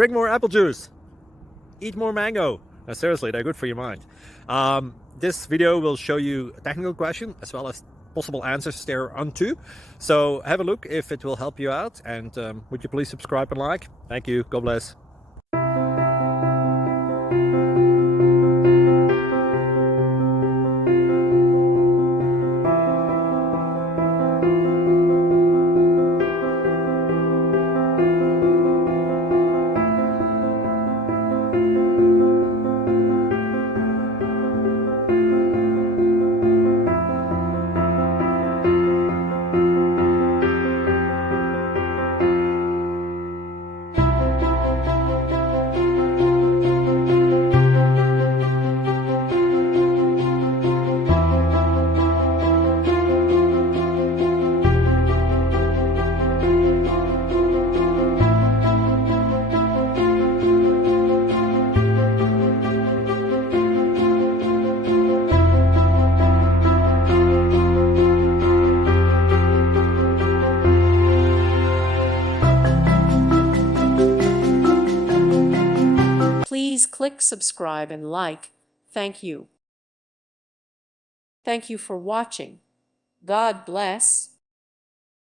drink more apple juice, eat more mango. No, seriously, they're good for your mind. This video will show you a technical question as well as possible answers thereunto. So have a look if it will help you out, and would you please subscribe and like? Thank you. God bless. Please click subscribe and like. Thank you. Thank you for watching. God bless.